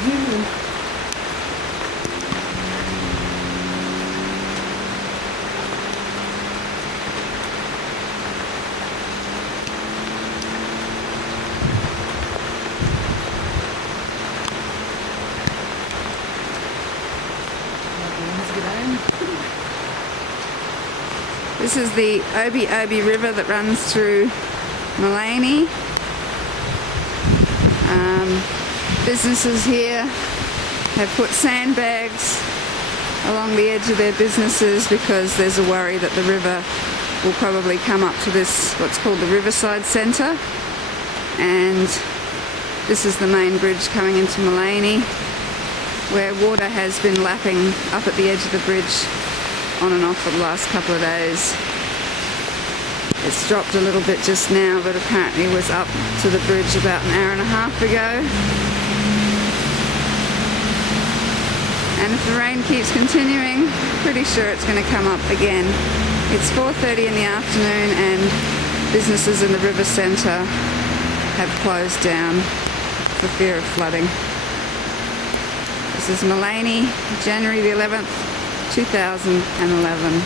This is the Obi Obi River that runs through Maleny. Businesses here have put sandbags along the edge of their businesses because there's a worry that the river will probably come up to this, what's called the Riverside Centre. And this is the main bridge coming into Maleny, where water has been lapping up at the edge of the bridge on and off for the last couple of days. It's dropped a little bit just now, but apparently was up to the bridge about an hour and a half ago. And if the rain keeps continuing, pretty sure it's going to come up again. It's 4:30 in the afternoon and businesses in the River Centre have closed down for fear of flooding. This is Maleny, January the 11th, 2011.